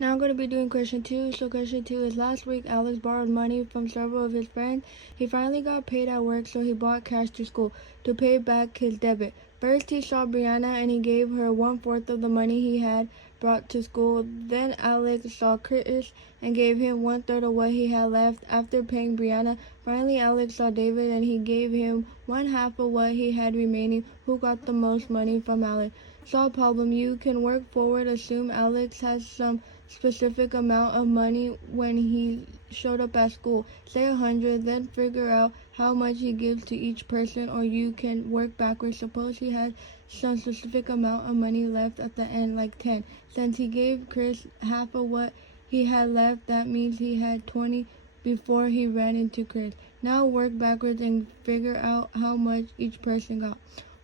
Now I'm going to be doing question 2. So question 2 is, last week Alex borrowed money from several of his friends. He finally got paid at work, so he bought cash to school to pay back his debit. First he saw Brianna and he gave her 1/4 of the money he had brought to school. Then Alex saw Chris and gave him 1/3 of what he had left after paying Brianna. Finally Alex saw David and he gave him 1/2 of what he had remaining. Who got the most money from Alex? Solve problem. You can work forward. Assume Alex has some specific amount of money when he showed up at school. Say 100, then figure out how much he gives to each person, or you can work backwards. Suppose he has some specific amount of money left at the end, like 10. Since he gave Chris half of what he had left, that means he had 20 before he ran into Chris. Now work backwards and figure out how much each person got.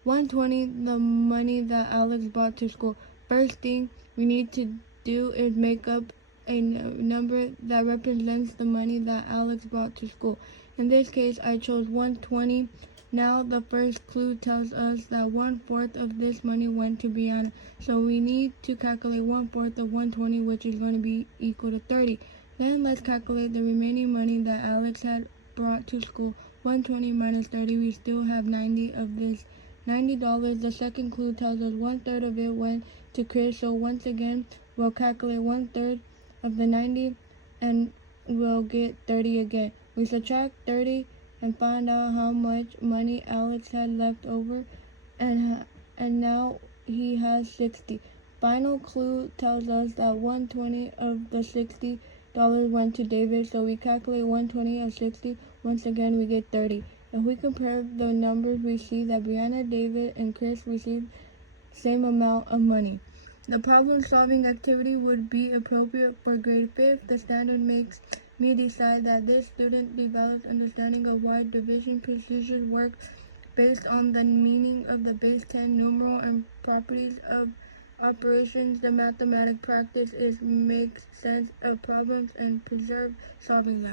120, the money that Alex brought to school. First thing we need to do is make up a number that represents the money that Alex brought to school. In this case, I chose 120. Now the first clue tells us that 1/4 of this money went to Brianna. So we need to calculate 1/4 of 120, which is going to be equal to 30. Then let's calculate the remaining money that Alex had brought to school. 120 minus 30, we still have 90 of this $90. The second clue tells us 1/3 of it went to Chris. So once again, we'll calculate 1/3 of the 90 and we'll get 30 again. We subtract 30 and find out how much money Alex had left over, and now he has 60. Final clue tells us that 120 of the $60 went to David, so we calculate 120 of 60. Once again, we get 30. If we compare the numbers, we see that Brianna, David, and Chris received same amount of money. The problem-solving activity would be appropriate for grade 5th. The standard makes me decide that this student develops understanding of why division procedures work based on the meaning of the base 10 numeral and properties of operations. The mathematic practice is makes sense of problems and preserve solving them.